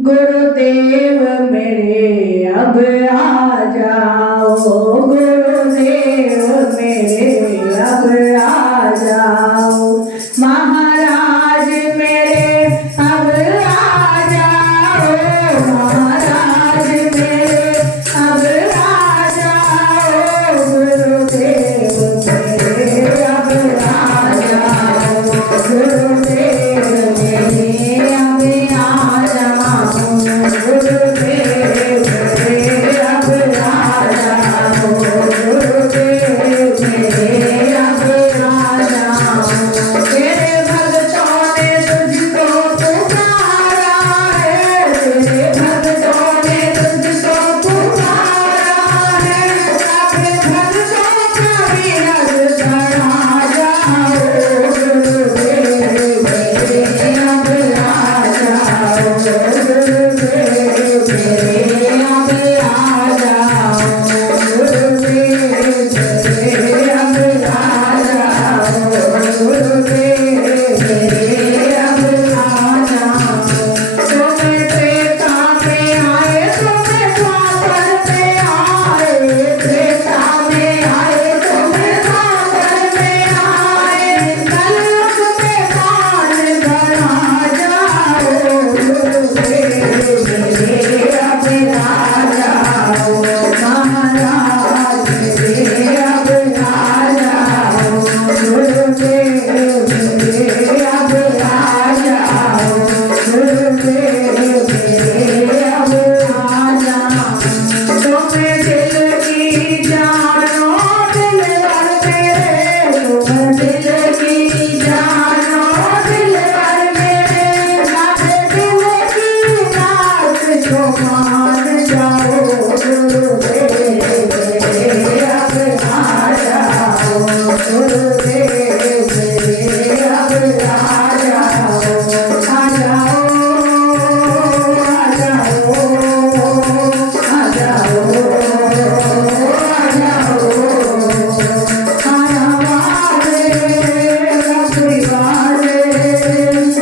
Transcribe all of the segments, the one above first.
गुरुदेव मेरे अब आ जाओ, गुरुदेव मेरे अब आ जाओ, महाराज मेरे अब आ जाओ, महाराज मेरे अब आ जाओ, गुरुदेव मेरे अब आ जाओ, गुरुदेव मेरे अब आ जाओ, गुरुदेव मेरे अब आ जाओ, गुरुदेव मेरे अब आ जाओ। तेरे भक्तों ने तुझको पुकारा है, तेरे भक्तों ने तुझको पुकारा है, अपने भक्तों का विरद बढ़ा जाओ, गुरुदेव मेरे अब आ जाओ, गुरुदेव मेरे अब आ जाओ, गुरुदेव मेरे अब आ जाओ, गुरुदेव मेरे अब आ जाओ। तुम्हें त्रेता में आए, तुम्हें द्वापर में आए, त्रेता में आए, तुम्हें द्वापर में आए, कलयुग में काल बढ़ा जाओ, गुरुदेव मेरे अब आ जाओ, महाराज मेरे अब आ जाओ, गुरुदेव मेरे अब आ जाओ, गुरुदेव मेरे अब आ जाओ। तुम्हें दिल की जानो दिलवर मेरे, तुम दिल की जानो दिलवर मेरे, अपने दिल की बात को मान जाओ, गुरुदेव मेरे अब आ जाओ, गुरुदेव मेरे अब आ जाओ, आ जाओ, आ जाओ, आ जाओ, आ जाओ, खाना वाले रसोई वाले,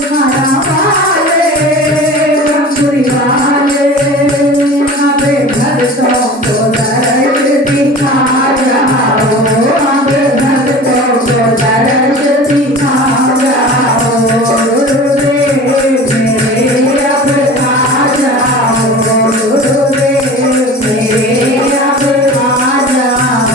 खाना वाले रसोई वाले, अबे भक्तों को दर्द दिखा जाओ, अबे भक्तों को दर्द दिखा जाओ, गुरुदेव मेरे अब आ जाओ, गुरुदेव मेरे अब आ जाओ।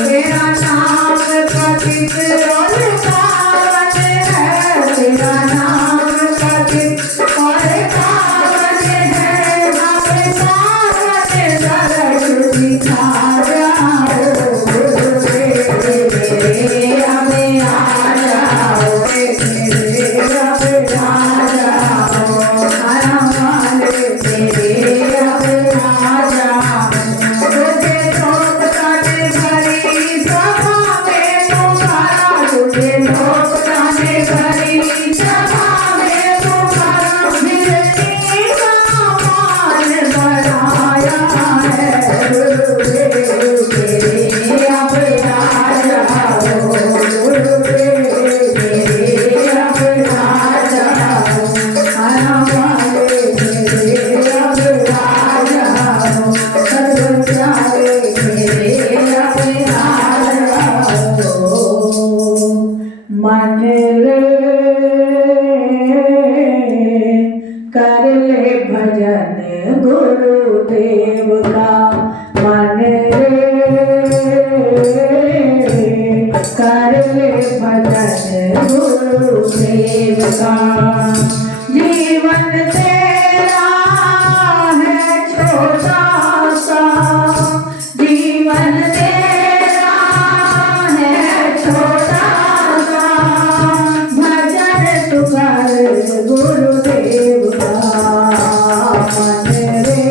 तेरा नाम पतित और पावन है, तेरा नाम पतित और पावन है, हमें पावन दर्द दिखा जाओ, गुरुदेव मेरे अब आ जाओ, मेरे अब आ जाओ, खाना वाले मेरे अब आ जाओ। तुझे धोख खाने भरी सभा में तुम्हारा, तुझे धोख खाने भरी सभा में तुम्हारा, मिलने का मान बढ़ाया है, गुरुदेव मेरे अब आ जाओ, गुरुदेव मेरे अब आ जाओ, खाना वाले मेरे अब आ जाओ, सर्वज्ञाले मेरे अब आ जाओ। मन ले कर ले भजन गुरुदेव का, मन ले कर ले भजन गुरुदेव का। जीवन तेरा है छोटा सा, जीवन तेरा है छोटा सा, भजन तू कर गुरुदेव का, मन रे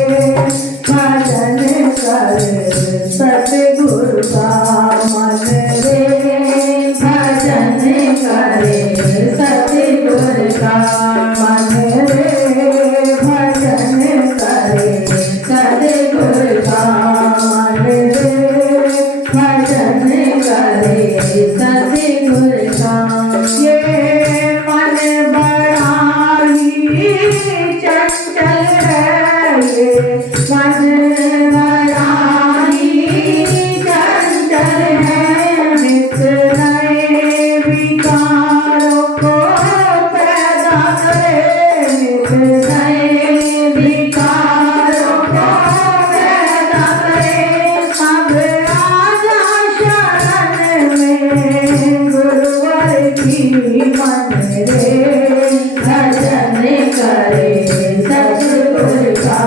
भजन कर सतगुरु का, मन रे भजन करे सतगुरु का, मन रे भजन करे सतगुरु मन वराही चंचल है, नित नए विकारों को पैदा करे, नित नए विकारों को पैदा करे। अब आजा शरण में गुरुवर की मन रे, भजन करे सतगुरु का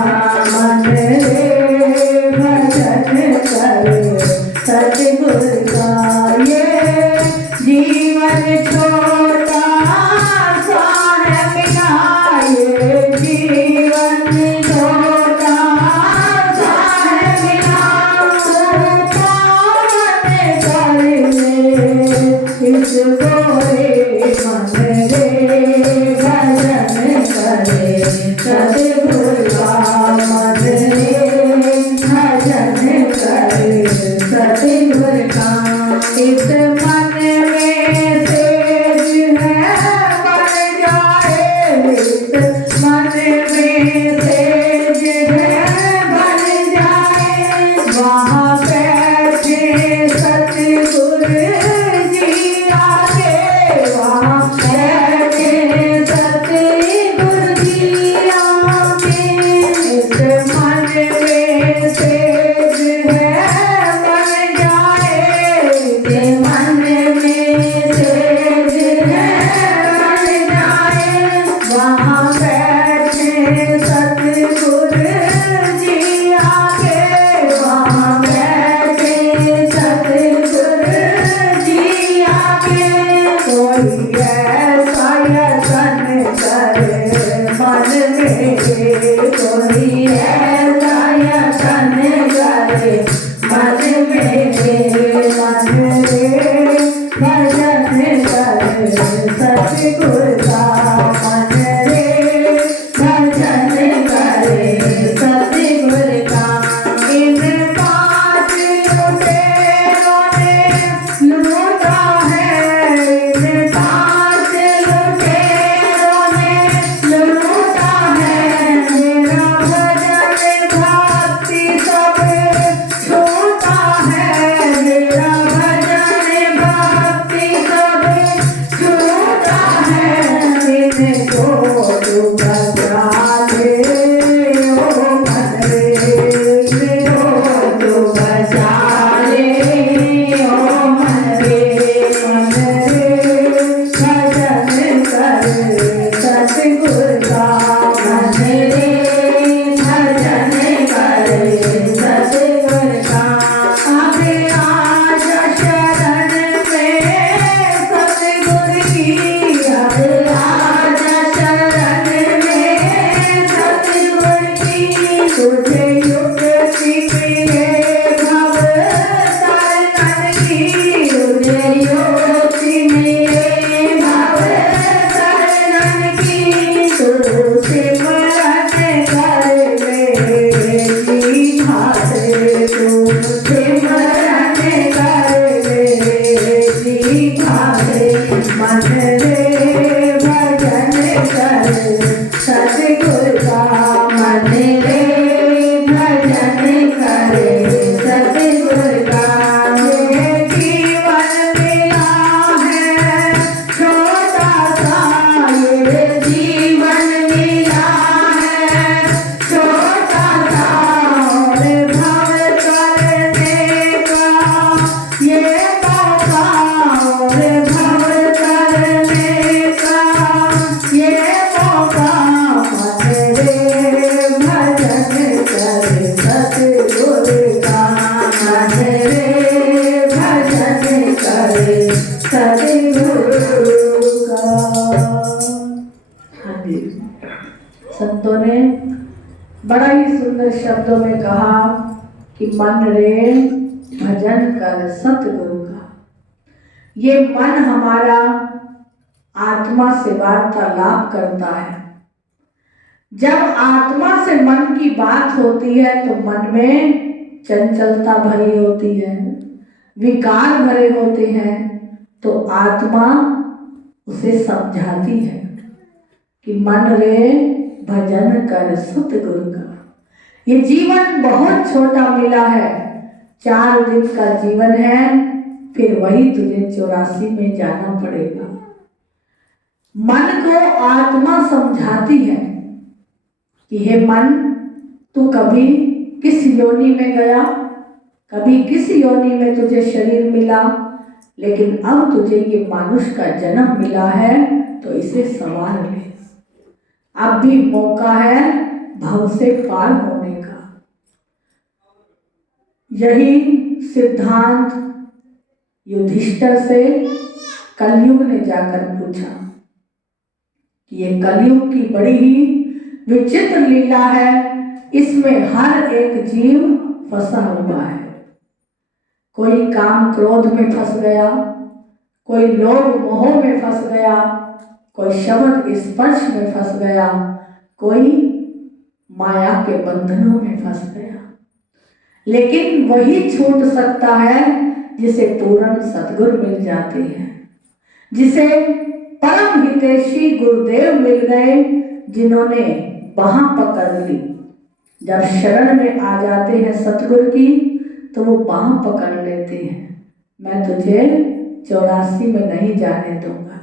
मन रे, भजन करे सतगुरु का। ये जीवन छोटा सा है मेरा, ये जीवन छोटा सा है मेरा, पावन कर ले इस गोरे मन रे, भजन करे सतगुरु का मन रे, भजन करे सतगुरु का। इस मन में तेज है बन जाए, इस मन में तेज है बन जाए, वहाँ बैठे सतगुरु जी आके, वहाँ बैठे सतगुरु जी आके। इस मन में तेज है बन जाए, इस मन में तेज है बन जाए, वहाँ बैठे सतगुरु जी आके, वहाँ बैठे सतगुरु जी आके। कोई ऐसा यतन करे मन में, कोई ऐसा यतन करे मन में, मन रे भजन करे सतगुरु का मन रे, भजन करे सतगुरु का। इन पांच लुटेरों ने लूटा है, इन पांच लुटेरों ने लूटा है, मेरा भजन भक्ति सब छूटा है, मेरा भजन भक्ति सब छूटा है। इनको तू बचा ले ओ मन रे, इनको तू बचा ले ओ मन रे, मन रे भजन करे सतगुरु का मन रे, भजन करे सतगुरु का। अब आजा शरण में सतगुरु की, अब आजा शरण में सतगुरु की। तुझे युक्ति मिले भव साधन की, तुझे युक्ति मिले भव साधन की। तू सिमरन कर ले जी भाते, तू सिमरन कर ले जी भाते, मन रे भजन करे सतगुरु का मन रे, भजन करे सतगुरु का। ये जीवन मिला है छोटा सा, ये जीवन मिला है छोटा सा, और भव करने का ये मौका, और भव करने का ये मौका। मन रे भजन करे सतगुरु का, मन रे भजन करे सतगुरु का। हाँ जी, संतों ने बड़ा ही सुंदर शब्दों में कहा कि मन रे भजन कर सतगुरु का। ये मन हमारा आत्मा से वार्तालाप करता है। जब आत्मा से मन की बात होती है तो मन में चंचलता भरी होती है, विकार भरे होते हैं, तो आत्मा उसे समझाती है कि मन रे भजन कर सतगुरु का। ये जीवन बहुत छोटा मिला है, 4 दिन का जीवन है, फिर वही तुझे 84 में जाना पड़ेगा। मन को आत्मा समझाती है कि हे मन, तू कभी किस योनि में गया, कभी किस योनि में तुझे शरीर मिला, लेकिन अब तुझे ये मानुष का जन्म मिला है तो इसे संवार ले। अब भी मौका है भव से पार होने का। यही सिद्धांत युधिष्ठिर से कलयुग ने जाकर पूछा कि ये कलयुग की बड़ी ही विचित्र लीला है, इसमें हर एक जीव फंसा हुआ है। कोई काम क्रोध में फंस गया, कोई लोभ मोह में फंस गया, कोई शब्द स्पर्श में फंस गया, कोई माया के बंधनों में फंस गया। लेकिन वही छूट सकता है जिसे पूर्ण सद्गुरु मिल जाते हैं, जिसे परम हितैषी गुरुदेव मिल गए, जिन्होंने बाह पकड़ ली। जब शरण में आ जाते हैं सतगुरु की तो वो बाह पकड़ लेते हैं, मैं तुझे 84 में नहीं जाने दूंगा।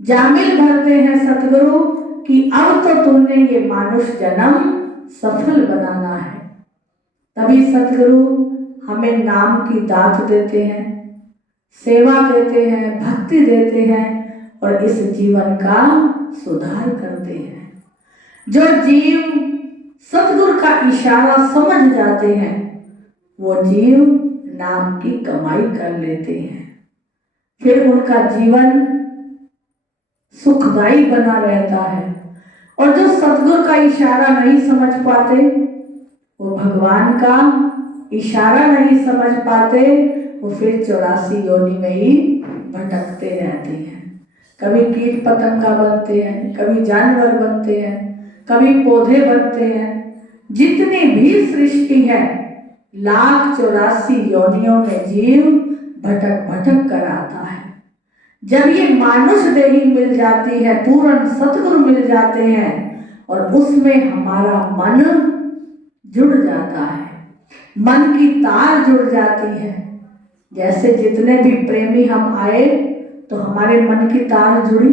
जामिल भरते हैं सतगुरु कि अब तो तूने ये मानुष जन्म सफल बनाना है। तभी सतगुरु हमें नाम की दात देते हैं, सेवा देते हैं, भक्ति देते हैं और इस जीवन का सुधार करते हैं। जो जीव सतगुरु का इशारा समझ जाते हैं वो जीव नाम की कमाई कर लेते हैं, फिर उनका जीवन सुखदायी बना रहता है। और जो सतगुरु का इशारा नहीं समझ पाते, वो भगवान का इशारा नहीं समझ पाते, वो फिर 84 योनि में ही भटकते रहते हैं। कभी कीट पतंगा बनते हैं, कभी जानवर बनते हैं, कभी पौधे बनते हैं। जितनी भी सृष्टि है, 1,84 योनियों में जीव भटक भटक कर आता है। जब ये मानुष देही मिल जाती है, पूर्ण सतगुरु मिल जाते हैं और उसमें हमारा मन जुड़ जाता है, मन की तार जुड़ जाती है। जैसे जितने भी प्रेमी हम आए तो हमारे मन की तार जुड़ी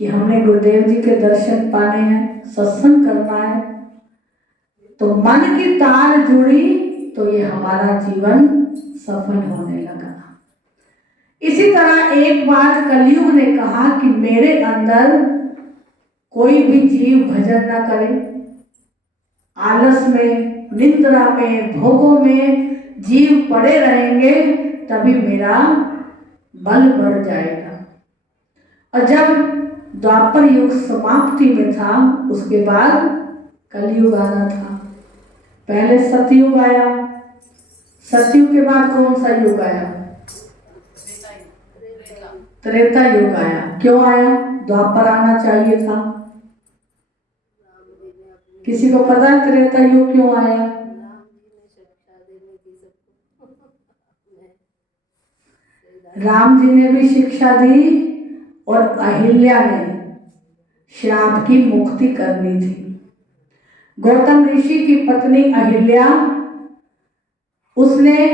कि हमने गुरुदेव जी के दर्शन पाने हैं, सत्संग करना है, तो मन की तार जुड़ी तो ये हमारा जीवन सफल होने लगा। इसी तरह एक बार कलयुग ने कहा कि मेरे अंदर कोई भी जीव भजन ना करे, आलस में, निद्रा में, भोगों में जीव पड़े रहेंगे, तभी मेरा बल बढ़ जाएगा। और जब द्वापर युग समाप्ति में था, उसके बाद कलयुग आना था। पहले सतयुग आया, सतयुग के बाद कौन सा युग आया? त्रेता युग आया। क्यों आया? द्वापर आना चाहिए था। किसी को पता है त्रेता युग क्यों आया? राम जी ने भी शिक्षा दी और अहिल्या ने श्राप की मुक्ति करनी थी। गौतम ऋषि की पत्नी अहिल्या, उसने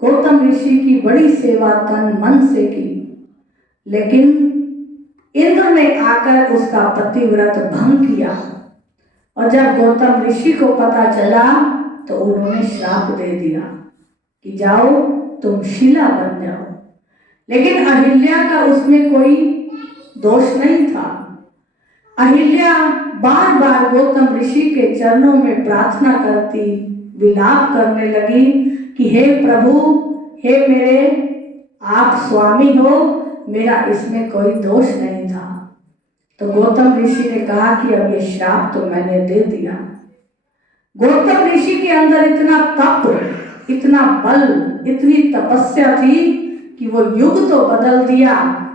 गौतम ऋषि की बड़ी सेवा तन मन से की, लेकिन इंद्र ने आकर उसका पतिव्रत भंग किया और जब गौतम ऋषि को पता चला तो उन्होंने श्राप दे दिया कि जाओ तुम शिला बन जाओ। लेकिन अहिल्या का उसमें कोई दोष नहीं था। अहिल्या बार बार गौतम ऋषि के चरणों में प्रार्थना करती, विलाप करने लगी कि हे प्रभु, हे मेरे आप स्वामी हो, मेरा इसमें कोई दोष नहीं था। तो गौतम ऋषि ने कहा कि अब ये श्राप तो मैंने दे दिया। गौतम ऋषि के अंदर इतना तप, इतना बल, इतनी तपस्या थी कि वो युग तो बदल दिया,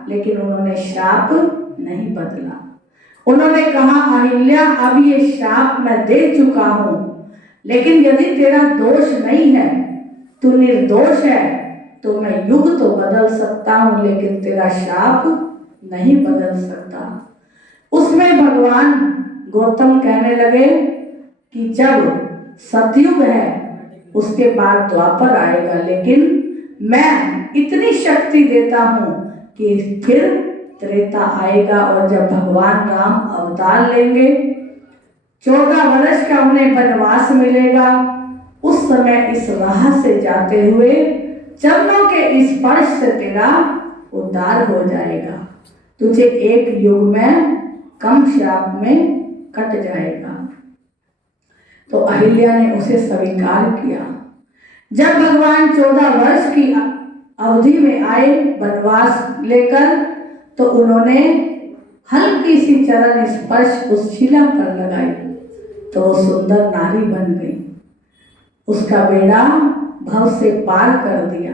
लेकिन उन्होंने श्राप नहीं बदला। उन्होंने कहा अहिल्या, अब ये श्राप मैं दे चुका हूं, लेकिन यदि तेरा दोष नहीं है, तू निर्दोष है, तो मैं युग तो बदल सकता हूं, लेकिन तेरा श्राप नहीं बदल सकता। उसमें भगवान गौतम कहने लगे कि जब सतयुग है उसके बाद द्वापर आएगा, लेकिन मैं इतनी शक्ति देता हूं कि फिर त्रेता आएगा और जब भगवान राम अवतार लेंगे, 14 वर्ष का उन्हें वनवास मिलेगा, उस समय इस राह से जाते हुए चरणों के स्पर्श से तेरा उद्धार हो जाएगा, तुझे एक युग में कम श्राप में कट जाएगा। तो अहिल्या ने उसे स्वीकार किया। जब भगवान 14 वर्ष की अवधि में आए वनवास लेकर, तो उन्होंने हल्की सी चरण स्पर्श उस शिला पर लगाई, तो वो सुंदर नारी बन गई, उसका बेड़ा भव से पार कर दिया।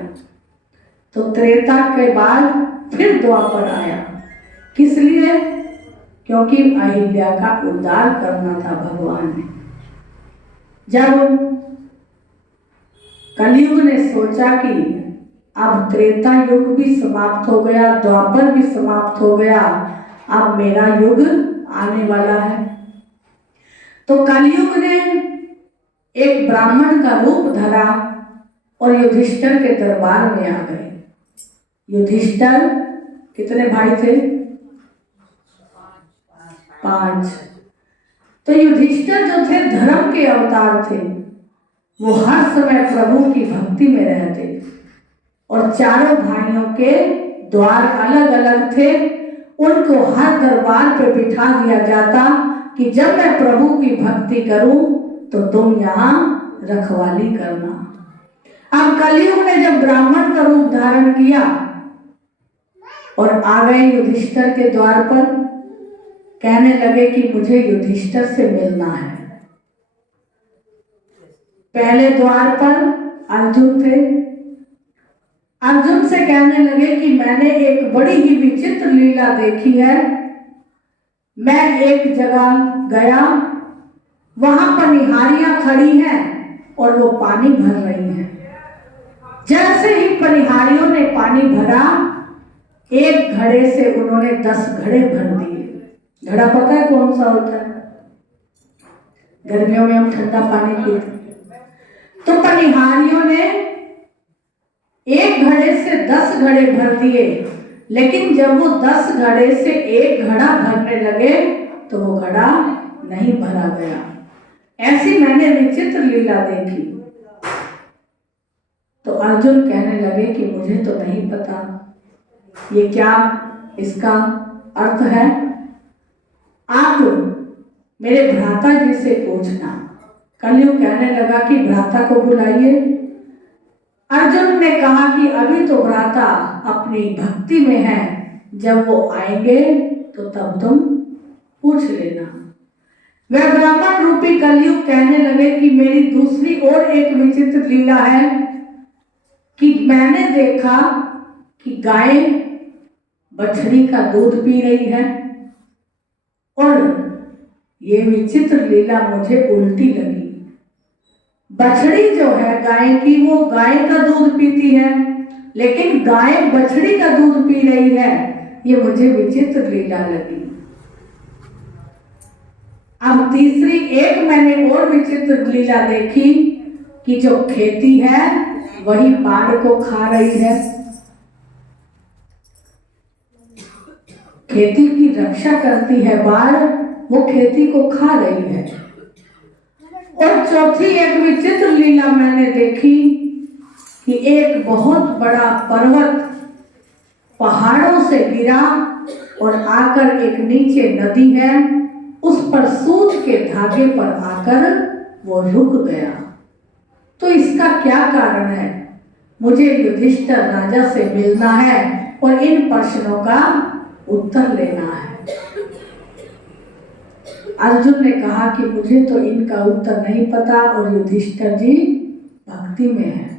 तो त्रेता के बाद फिर द्वापर आया, किस लिए? क्योंकि अहिल्या का उद्धार करना था भगवान ने। जब कलयुग ने सोचा कि अब त्रेता युग भी समाप्त हो गया, द्वापर भी समाप्त हो गया, अब मेरा युग आने वाला है, तो कलयुग ने एक ब्राह्मण का रूप धरा और युधिष्ठिर के दरबार में आ गए। युधिष्ठिर कितने भाई थे? 5। तो युधिष्ठिर जो थे धर्म के अवतार थे, वो हर समय प्रभु की भक्ति में रहते, और चारों भाइयों के द्वार अलग अलग थे, उनको हर दरबार पे बिठा दिया जाता कि जब मैं प्रभु की भक्ति करूं तो तुम यहाँ रखवाली करना। अब कलयुग ने जब ब्राह्मण का रूप धारण किया और आ गए युधिष्ठिर के द्वार पर, कहने लगे कि मुझे युधिष्ठिर से मिलना है। पहले द्वार पर अर्जुन थे, अर्जुन से कहने लगे कि मैंने एक बड़ी ही विचित्र लीला देखी है। मैं एक जगह गया, वहां पर निहारियां खड़ी हैं और वो पानी भर रही हैं। जैसे ही पनिहारियों ने पानी भरा, एक घड़े से उन्होंने 10 घड़े भर दिए। घड़ा पता है कौन सा होता है? गर्मियों में हम ठंडा पानी पीते। तो पनिहारियों ने एक घड़े से 10 घड़े भर दिए, लेकिन जब वो 10 घड़े से एक घड़ा भरने लगे तो वो घड़ा नहीं भरा गया। ऐसी मैंने विचित्र लीला देखी। तो अर्जुन कहने लगे कि मुझे तो नहीं पता ये क्या इसका अर्थ है, आप मेरे भ्राता जी से पूछना। कलयुग कहने लगा कि भ्राता को बुलाइए। अर्जुन ने कहा कि अभी तो भ्राता अपनी भक्ति में है, जब वो आएंगे तो तब तुम पूछ लेना। वह ब्राह्मण रूपी कलयुग कहने लगे कि मेरी दूसरी और एक विचित्र लीला है कि मैंने देखा कि गाय बछड़ी का दूध पी रही है, और ये विचित्र लीला मुझे उल्टी लगी। बछड़ी जो है गाय की, वो गाय का दूध पीती है, लेकिन गाय बछड़ी का दूध पी रही है, ये मुझे विचित्र लीला लगी। अब तीसरी एक मैंने और विचित्र लीला देखी कि जो खेती है वही बाढ़ को खा रही है। खेती की रक्षा करती है बाढ़, वो खेती को खा रही है। और चौथी एक विचित्र लीला मैंने देखी कि एक बहुत बड़ा पर्वत पहाड़ों से गिरा और आकर एक नीचे नदी है, उस पर सूत के धागे पर आकर वो रुक गया। तो इसका क्या कारण है? मुझे युधिष्ठिर राजा से मिलना है और इन प्रश्नों का उत्तर लेना है। अर्जुन ने कहा कि मुझे तो इनका उत्तर नहीं पता, और युधिष्ठिर जी भक्ति में है।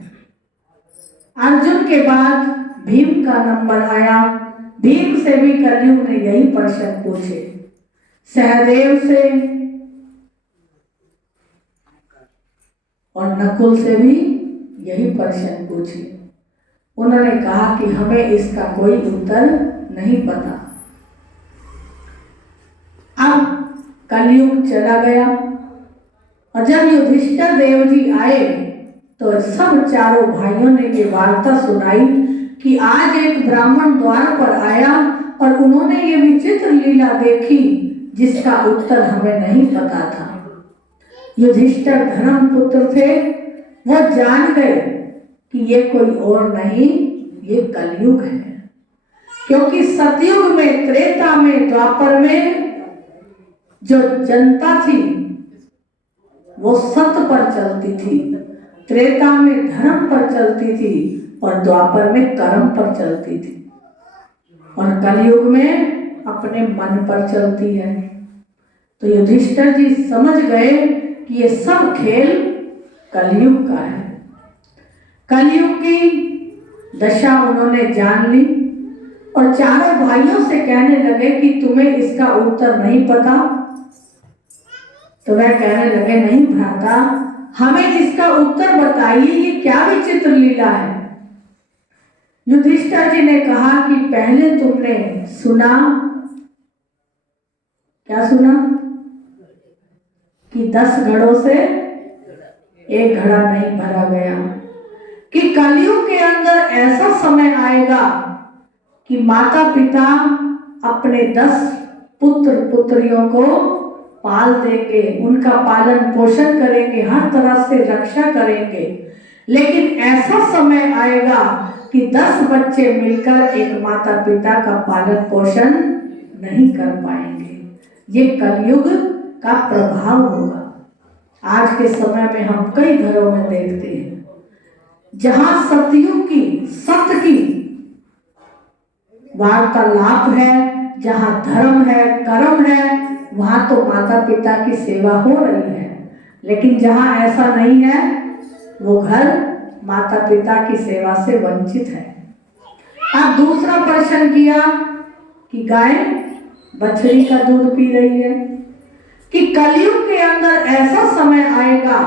अर्जुन के बाद भीम का नंबर आया। भीम से भी कलयुग ने यही प्रश्न पूछे, सहदेव से और नकुल से भी यही प्रश्न पूछे। उन्होंने कहा कि हमें इसका कोई उत्तर नहीं पता। अब कलयुग चला गया और जब युधिष्ठिर देव जी आए तो सब चारों भाइयों ने ये वार्ता सुनाई कि आज एक ब्राह्मण द्वार पर आया और उन्होंने ये विचित्र लीला देखी जिसका उत्तर हमें नहीं पता था। युधिष्ठिर धर्मपुत्र थे, वो जान गए कि ये कोई और नहीं, ये कलयुग है। क्योंकि सतयुग में, त्रेता में, द्वापर में जो जनता थी वो सत्य पर चलती थी, त्रेता में धर्म पर चलती थी और द्वापर में कर्म पर चलती थी, और कलयुग में अपने मन पर चलती है। तो युधिष्ठिर जी समझ गए कि ये सब खेल कलयुग का है। कलयुग की दशा उन्होंने जान ली और चारों भाइयों से कहने लगे कि तुम्हें इसका उत्तर नहीं पता। तो वह कहने लगे, नहीं भ्राता, हमें इसका उत्तर बताइए, ये क्या विचित्र लीला है। युधिष्ठिर जी ने कहा कि पहले तुमने सुना, क्या सुना, कि 10 घड़ों से एक घड़ा नहीं भरा गया, कि कलयुग के अंदर ऐसा समय आएगा कि माता पिता अपने 10 पुत्र पुत्रियों को पाल देंगे, उनका पालन पोषण करेंगे, हर तरह से रक्षा करेंगे। लेकिन ऐसा समय आएगा कि 10 बच्चे मिलकर एक माता पिता का पालन पोषण नहीं कर पाएंगे। ये कलयुग का प्रभाव होगा। आज के समय में हम कई घरों में देखते हैं जहां सतयुग की, सत्य की वार्तालाप है, जहां धर्म है, कर्म है, वहां तो माता पिता की सेवा हो रही है। लेकिन जहां ऐसा नहीं है, वो घर माता पिता की सेवा से वंचित है। अब दूसरा प्रश्न किया कि गाय बछड़ी का दूध पी रही है, कि कलयुग के अंदर ऐसा समय आएगा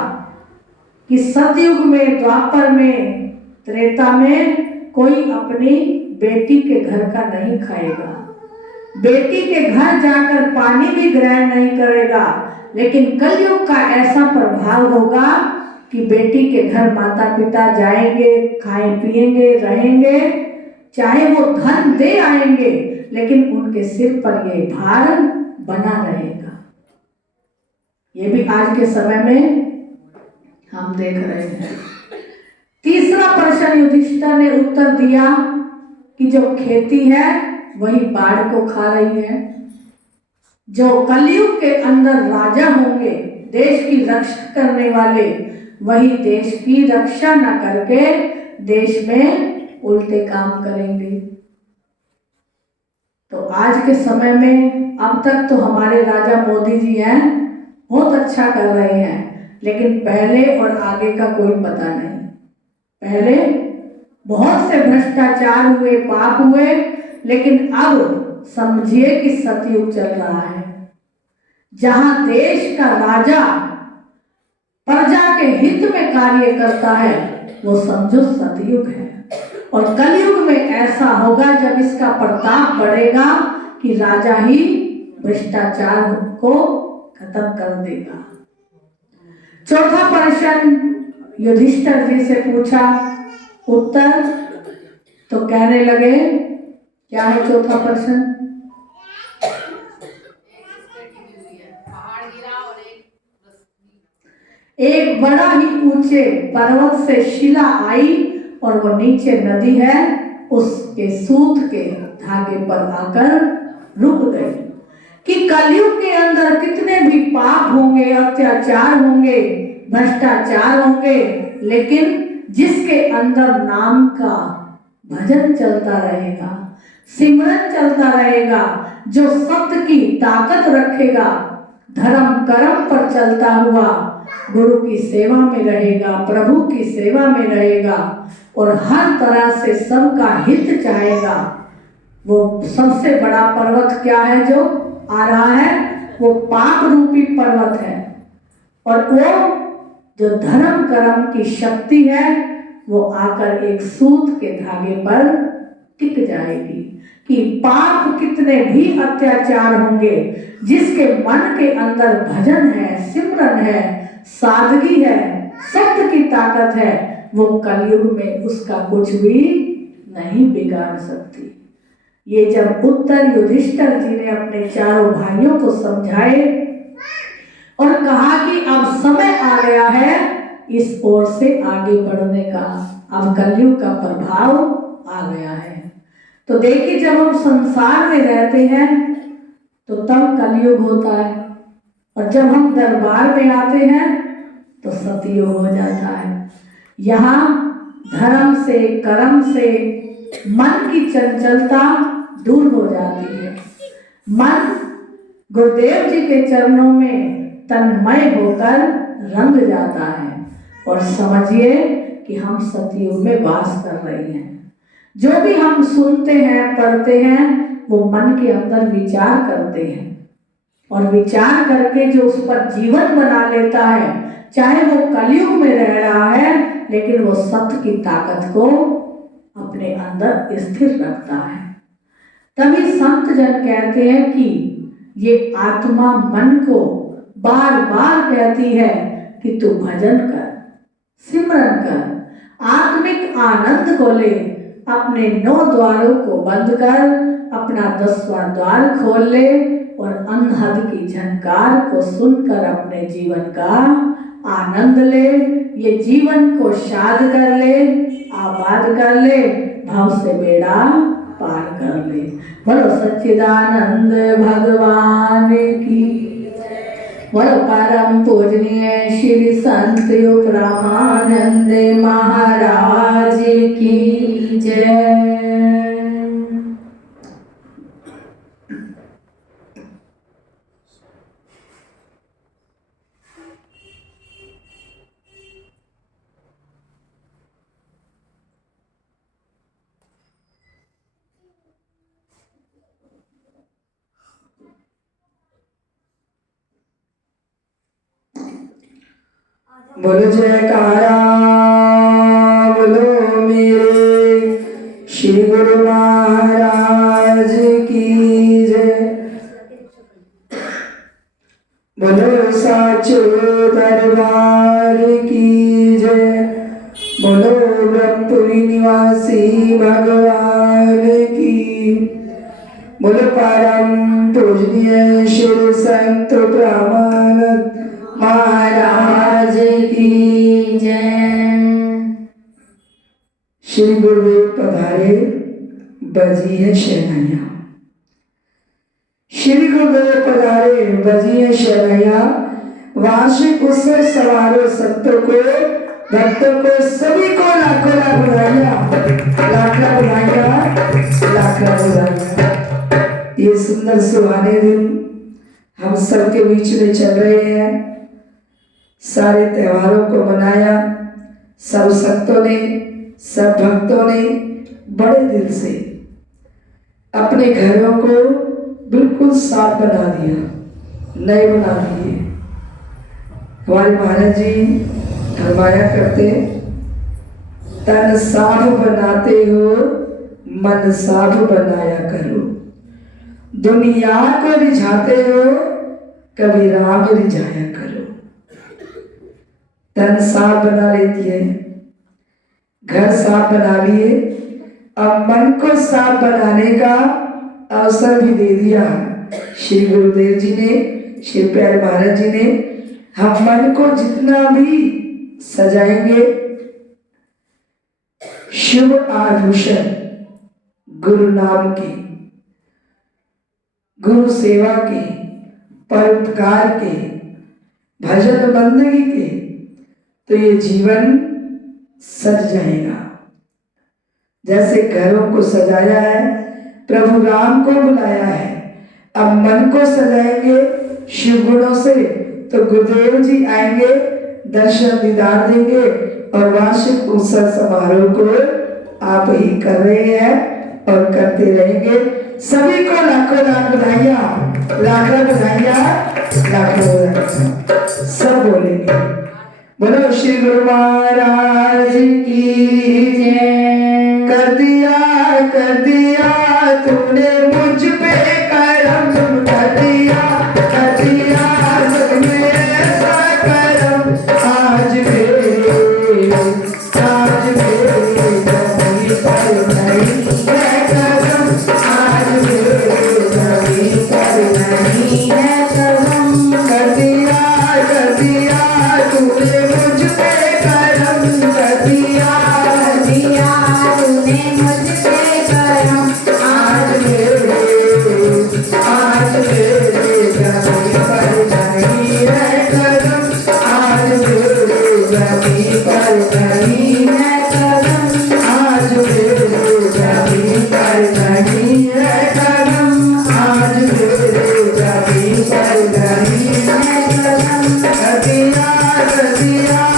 कि सतयुग में, द्वापर में, त्रेता में कोई अपनी बेटी के घर का नहीं खाएगा, बेटी के घर जाकर पानी भी ग्रहण नहीं करेगा। लेकिन कलयुग का ऐसा प्रभाव होगा कि बेटी के घर माता पिता जाएंगे, खाए पिएंगे, रहेंगे, चाहे वो धन दे आएंगे, लेकिन उनके सिर पर ये भार बना रहेगा। ये भी आज के समय में हम देख रहे हैं। तीसरा प्रश्न युधिष्ठिर ने उत्तर दिया कि जो खेती है वही बाढ़ को खा रही है। जो कलयुग के अंदर राजा होंगे, देश की रक्षा करने वाले, वही देश की रक्षा न करके देश में उल्टे काम करेंगे। तो आज के समय में अब तक तो हमारे राजा मोदी जी हैं, बहुत अच्छा कर रहे हैं, लेकिन पहले और आगे का कोई पता नहीं। पहले बहुत से भ्रष्टाचार हुए, पाप हुए, लेकिन अब समझिए कि सतयुग चल रहा है, जहां देश का राजा प्रजा के हित में कार्य करता है, वो समझो सतयुग है। और कलयुग में ऐसा होगा जब इसका प्रताप बढ़ेगा कि राजा ही भ्रष्टाचार को खत्म कर देगा। चौथा प्रश्न युधिष्ठिर जी से पूछा, उत्तर तो कहने लगे, क्या है चौथा प्रश्न? एक बड़ा ही ऊंचे पर्वत से शिला आई और वो नीचे नदी है, उसके सूत के धागे पर आकर रुक गई। कि कलयुग के अंदर कितने भी पाप होंगे, अत्याचार होंगे, भ्रष्टाचार होंगे, लेकिन जिसके अंदर नाम का भजन चलता रहेगा, सिमरन चलता रहेगा, जो सत्य की ताकत रखेगा, धर्म कर्म पर चलता हुआ गुरु की सेवा में रहेगा, प्रभु की सेवा में रहेगा और हर तरह से सबका हित चाहेगा, वो सबसे बड़ा पर्वत क्या है जो आ रहा है? वो पाप रूपी पर्वत है। और वो जो धर्म कर्म की शक्ति है, वो आकर एक सूत के धागे पर टिक जाएगी। कि पाप कितने भी अत्याचार होंगे, जिसके मन के अंदर भजन है, सिमरन है, सादगी है, सत्य की ताकत है, वो कलयुग में उसका कुछ भी नहीं बिगाड़ सकती। ये जब उत्तर युधिष्ठिर जी ने अपने चारों भाइयों को समझाए और कहा कि अब समय आ गया है इस ओर से आगे बढ़ने का, अब कलयुग का प्रभाव आ गया है। तो देखिए, जब हम संसार में रहते हैं तो तब कलयुग होता है, और जब हम दरबार में आते हैं तो सतयुग हो जाता है। यहाँ धर्म से, कर्म से मन की चंचलता दूर हो जाती है। मन गुरुदेव जी के चरणों में तन्मय होकर रंग जाता है, और समझिए कि हम सतयुग में वास कर रहे हैं। जो भी हम सुनते हैं, पढ़ते हैं, वो मन के अंदर विचार करते हैं, और विचार करके जो उस पर जीवन बना लेता है, चाहे वो कलयुग में रह रहा है, लेकिन वो सत्य की ताकत को अपने अंदर स्थिर रखता है। तभी संत जन कहते हैं कि ये आत्मा मन को बार बार कहती है कि तू भजन कर, सिमरन कर, आत्मिक आनंद को ले, अपने 9 द्वारों को बंद कर, अपना 10वां द्वार खोल ले, और अनहद की झनकार को सुनकर अपने जीवन का आनंद ले। ये जीवन को शाद कर ले, आबाद कर ले, भाव से बेड़ा पार कर ले। बोलो सच्चिदानंद भगवान की, बोलो परम पूजनीय श्री संत योग रामानंद महाराज की जय। बोलो जयकारा, बोलो मेरे श्री गुरु महाराज की जय। बोलो साचो दरबार की जय। बोलो ब्रह्मपुरी निवासी भगवान की। बोलो परम पूजनीय श्री संत ब्रह्मानंद महाराज की जय। श्री गुरुदेव पधारे, बजी है शहनाइया। श्री गुरुदेव पधारे, बजी है शहनाइया। वार्षिक उत्सव समारोह संतों को, भक्तों को, सभी को लाखों लाख बधाइयाँ, लाख लाख बधाइयाँ, लाख लाख बधाइयाँ। ये सुंदर सुहाने दिन हम सबके बीच में चल रहे हैं। सारे त्योहारों को मनाया, सब संतों ने, सब भक्तों ने बड़े दिल से अपने घरों को बिल्कुल साफ बना दिया, नए बना दिए। हमारे महाराज जी फरमाया करते, तन साफ बनाते हो, मन साफ बनाया करो। दुनिया को रिझाते हो, कभी राम रिझाया करो। तन साफ बना लेती है, घर साफ बना लिए, अब मन को साफ बनाने का अवसर भी दे दिया श्री गुरुदेव जी ने, श्री प्यारे महाराज जी ने। हम मन को जितना भी सजाएंगे, शुभ आभूषण गुरु नाम के, गुरु सेवा के, परोपकार के, भजन बंदगी के, तो ये जीवन सज जाएगा। जैसे घरों को सजाया है, प्रभु राम को बुलाया है, अब मन को सजाएंगे शिव गुणों से, तो गुरुदेव जी आएंगे, दर्शन दीदार देंगे, और वार्षिक उत्सव समारोह को आप ही कर रहे हैं और करते रहेंगे। सभी को लाखों लाख बधाइयाँ, लाख लाख बधाइयाँ, लाख बधाइयाँ। सब बोलेंगे बोलो श्री गुरु महाराज की जय। कर दिया तूने मुझ पे करम, कर दिया सच में ऐसा कर कर दिया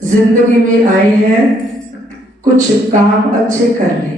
जिंदगी में आए हैं कुछ काम अच्छे कर ले,